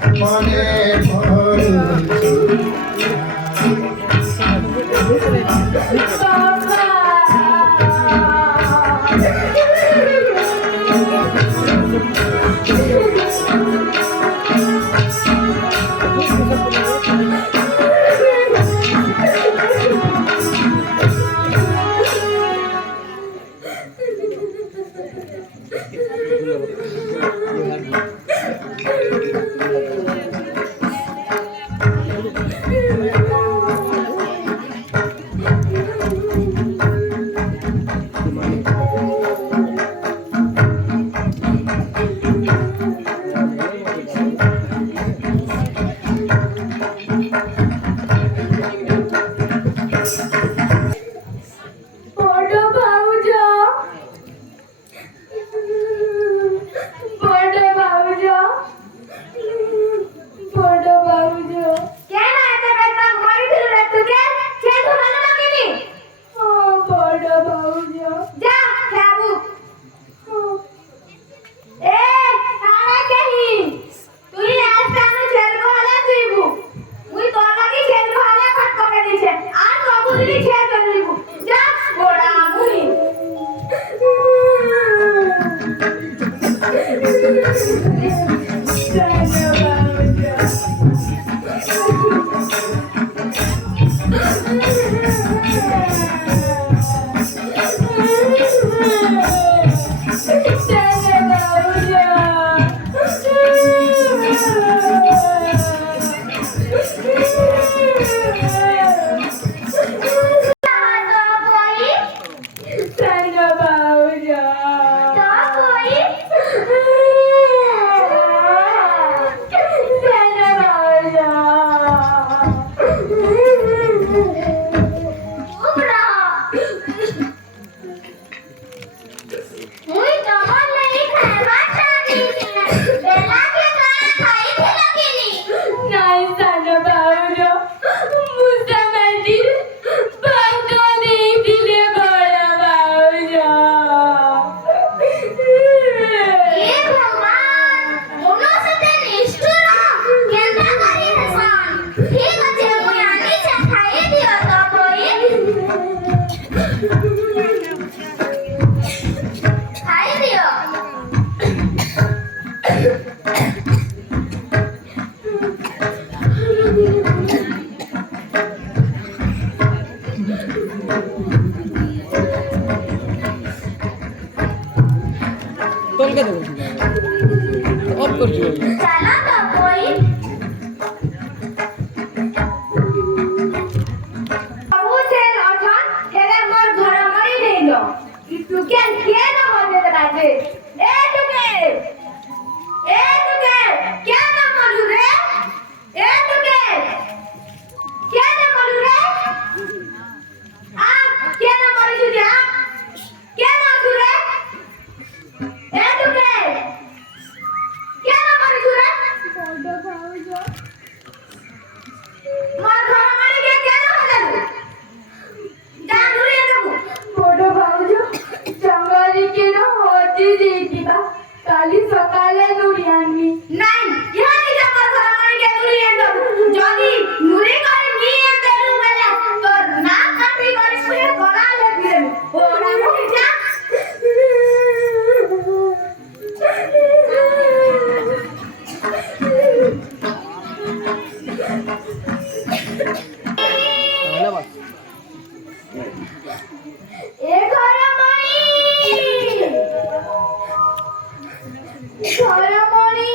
মনে পড়ছে তলকে দেবো অফ করছি কালি সকালে নুরি আনবি নাই ইহানি আমার ঘর মানে কে নুরি আনব যদি নুরি করে নিয়ে দেলু বেলা তোর না কাটি করে শুয়ে গলালে দিবে ওরা মুখে যা এ ঘর মাই ঘরমণি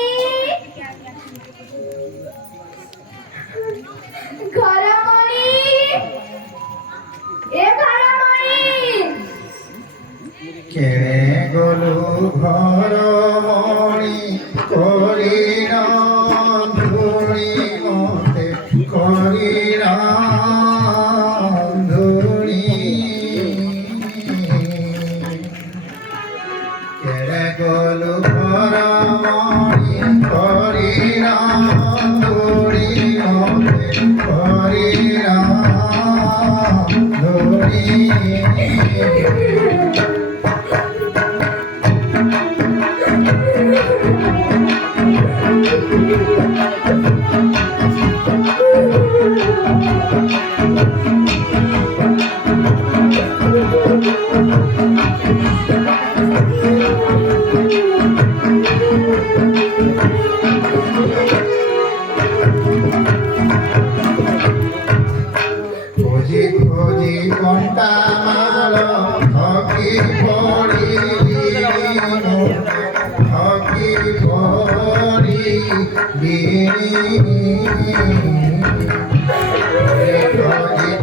ঘরমণি এ ঘরমণি কেড়ে গলু ঘরমণি করিনা ধুরি মতে করিনা ধুরি কেড়ে গলু ঘরমণি করিনা ধুরি মতে করিনা ধুরি Thank you.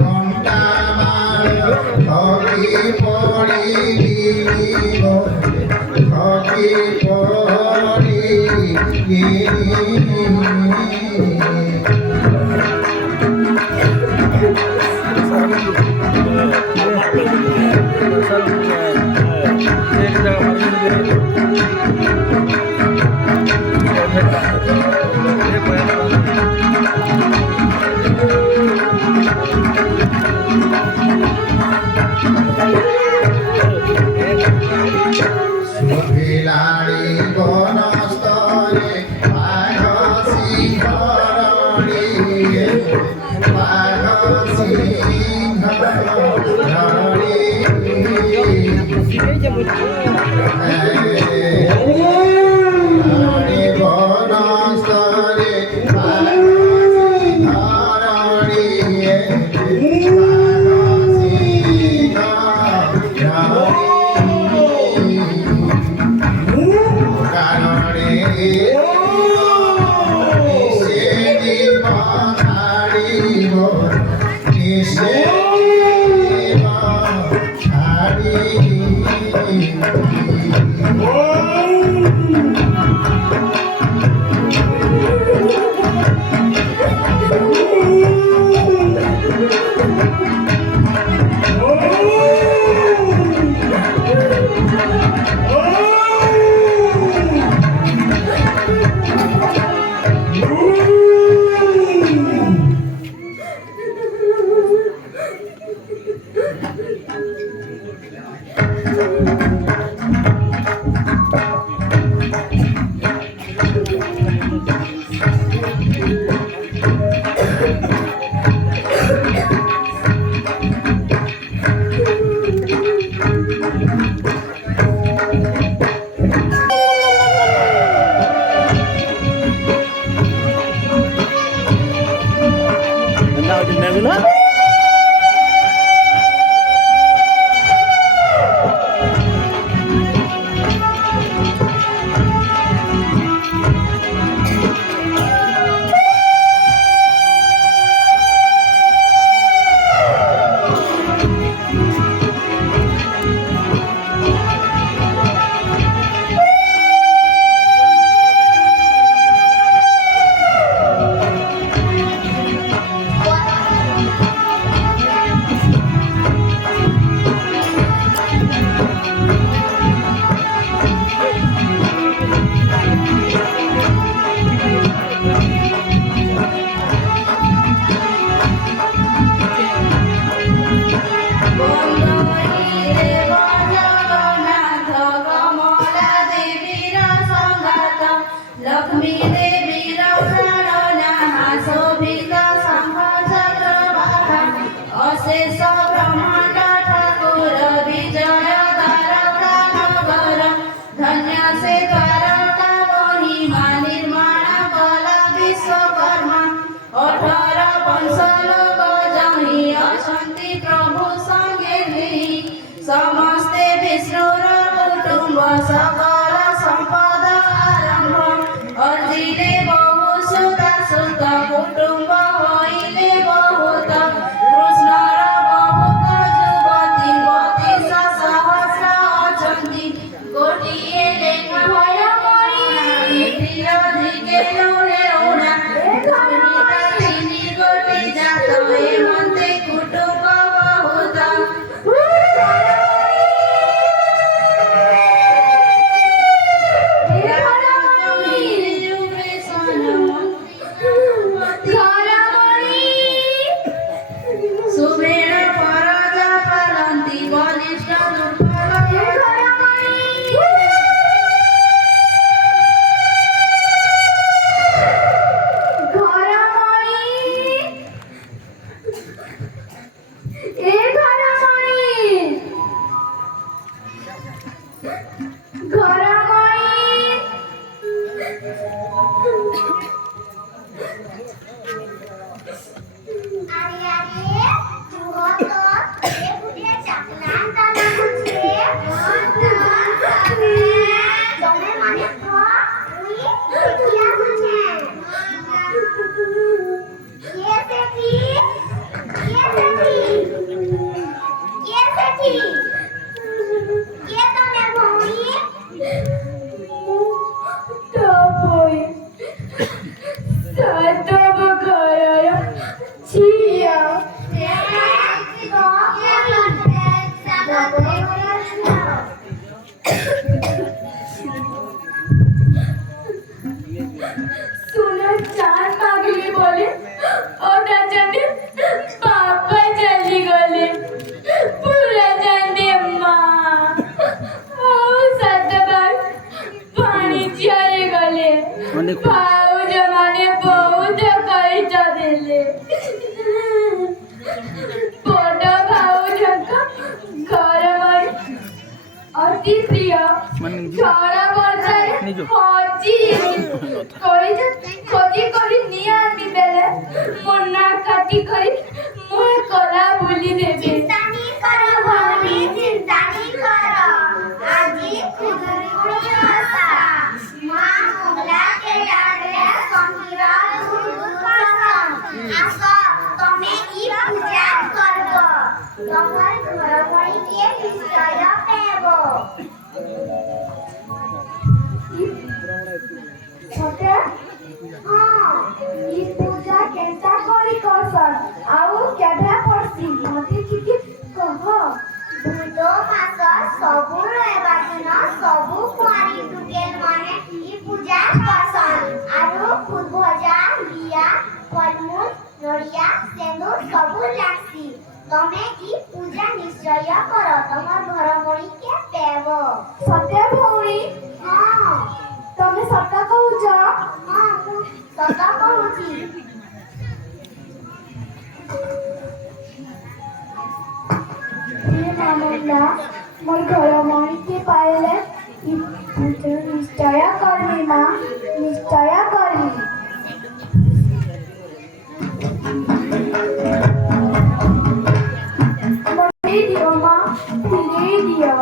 ঘণ্টা হকি পড়ি হকি পড়ি সুভিলাড়ি বনস্তরে বাঘ সিংহরণী বাঘ সিংহরণী বনস্তরে বাঘ সিংহরণী Megul. लक्ष्मी देवी शोभित शंख चक्रवाहा अशेष ब्रह्मांड ठाकुर विजय द्वारका नगर धन्य से द्वारका महिमा निर्माण कला विश्वकर्मा 18 वंश लोक जहि अछंती प्रभु संगे नहीं समस्ते विष्णुर कुटुंब सकल संपद आरंभ अर्जिले बहु सुत सुत कुटुंब होइले बहुत कृष्णर बहुत युवती बतीस सहस्र अछंती गोटिए लेखा भय मणि अधिके नुरे उड़ा तिनी गोटी जात हेमंते कुटुंब बहुत Yeah. sadhabapua cia सुनो चार पागली बोले और जाने पापा जल्दी गले पूरा जाने माँ ओ सतबार पानी चारे गले पाऊ जमाने बहुत पैसा देले बड़ा भाऊ झका घर में अति प्रिय झड़ा करते हजी खोजी करी निया आनी बेले मना काटी करी मुहे कला भूली देबे चिंता नहीं करो भौरी चिंता नहीं करो आजी खुदुरुकुनी भाषा माँ मोगला के डाले संकीरा गुरुकुल आसो तमे ई पूजा करबो तमर घर बड़ी के निश्चय पेबो छोटे हाँ ई पूजा केंता करी करसन आउ केभे पड़सी मते किके कह भूतो मास सबु रहबा दिन सबु कुआरी टुकेल माने ई पूजा करसन आरो खुद भजा लिया फलमूल नड़िया सेंदूर सबु लागसी तमे ई पूजा निश्चय करो तमर घर बड़ी के पेबो सत्य भौणी हाँ तमे सत्ता कहूछ हाँ मु सदा कहूची हे मामला मोर घर मणि के पाइले ई पूजा निश्चय करनी माँ निश्चय करनी मणि दियो माँ फिरे दियो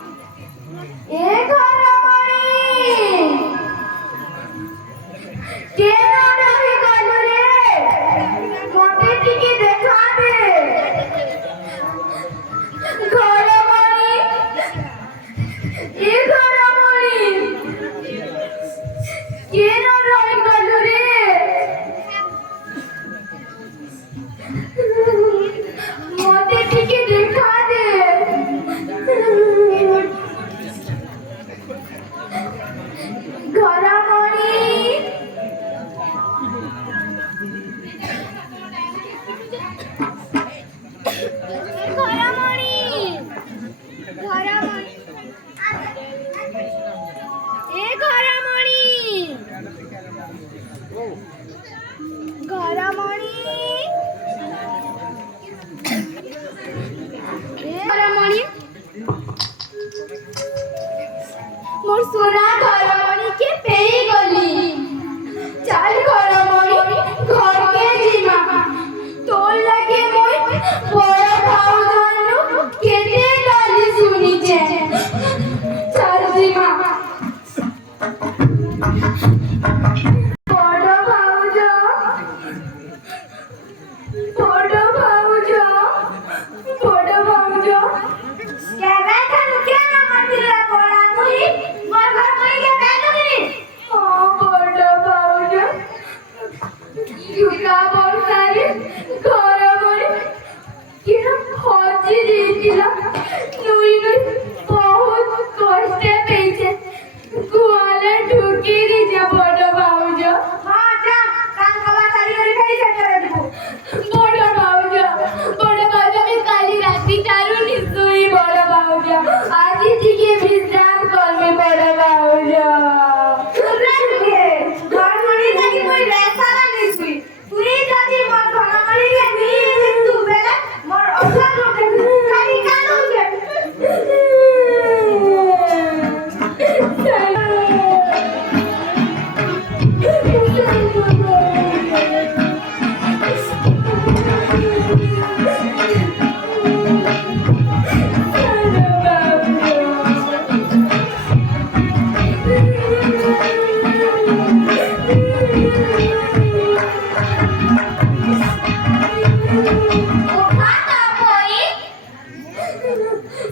ए घर मणि के ना रही गलु रे मोटे टिके देखा दे घर मणि ए घर मणि के ना रही गलु रे मोटे टिके देखा दे घर मणि मोर सोना घर मणि के पेई गली चाल घर मणि घर के जीमा तोर लगे मोय बड़ा भाव जानू केते गाली सुनी छे चाल जीमा बड़ा भाउजो बड़ा भाउजो बड़ा भाउजो केबे थानु के ना मंदिर पड़ा तुई मोर घर मणि के बेलो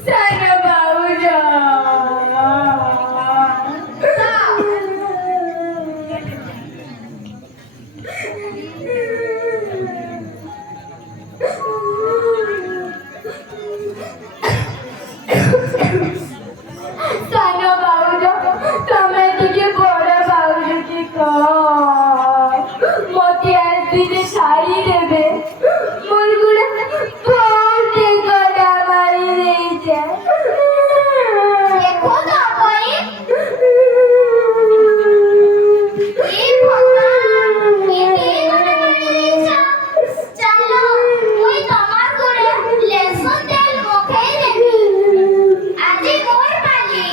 ସାନ ଭାଉଜ। ସାନ ଭାଉଜ ତମେ ଟିକେ ବଡ଼ ଭାଉଜକି କହ ମତେ ଆସିଲେ ଛାଡ଼ିଦେବେ। ମୋର ଗୁଡ଼ା ବହୁତ ଗଲା ମାରି ଦେଇଛେ। देखो तो कोई ये भगवान ये देवना मनीषा चलो कोई तमार गुड़े लेसन तेल मुखे देवी आजी मोर पाली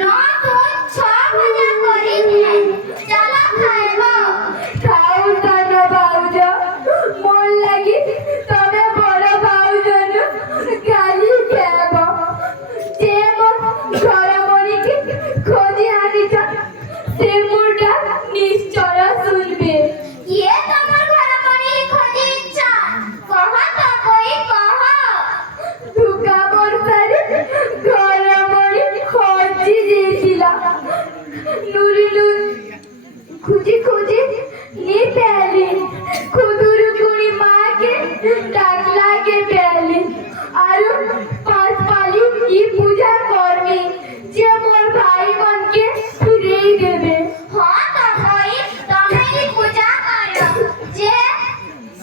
नौ तो 6,000 करी दिए चलो खाएबो। ଖାଉ ସାନ ଭାଉଜ ମୋର ଲାଗି ତମେ ବଡ଼ ଭାଉଜନୁ ଗାଲି ଖାଇବ। ଯେ ମୋ ଘର ମଣିକି ଖୋଜି ଆଣିଛ ସେ ମୋଟା ନିଶ୍ଚୟ ଶୁଣିବେ। ये तमार घर मनी खोजी इच्छा कह तो कोई कह। ଧୁକା ବର୍ଷାରେ ଘର ମଣି ଖୋଜି ଦେଇଥିଲା। ନୁରି খুঁজি খুঁজি নি পেলি খুদুরুকুনি মাকে ডাকলাকে পেলি আর পাঁচ পালি ই পূজা করবি যে মোর ভাই মনকে ফিরেই দেবে। हाँ तो कोई तमे ही पूजा करो जे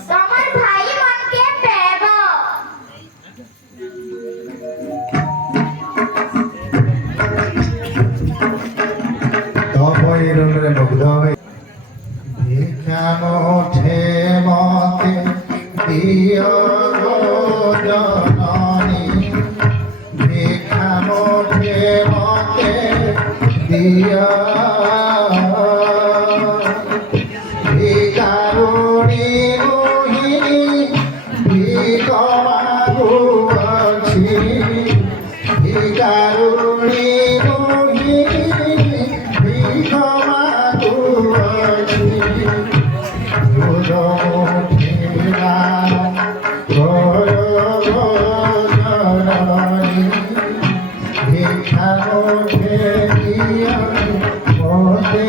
तमर भाई मन के पेबो। তপই রুমরে মুগ্ধ হয়ে ভিক্ষা মুঠে মতে দিও গো জননী ভিক্ষা মুঠে মতে দিও ভিকারুণী মোহিনী ভিক মাগুছি ভিকারুণী মোহিনী ভিক মাগুছি দুধমুখী নাম জননী ভিক্ষা মুঠে দিও মতে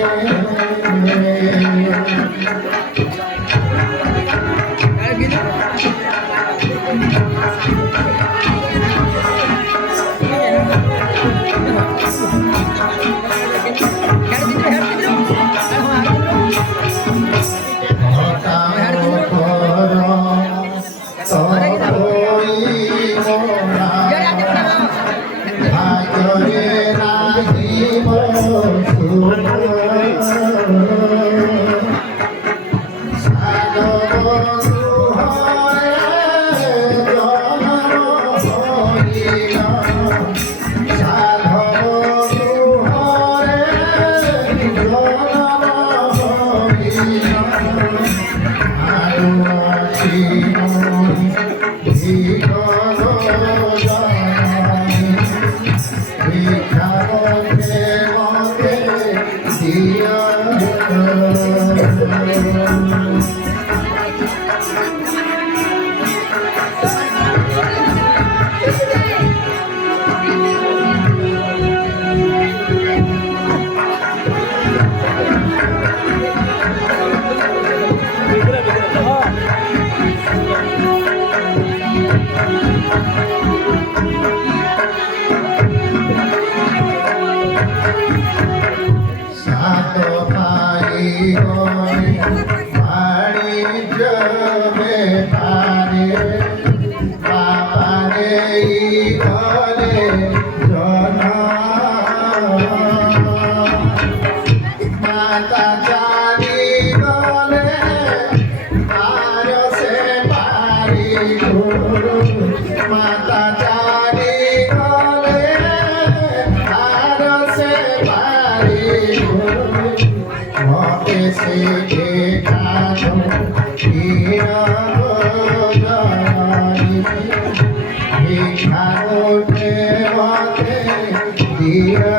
Dear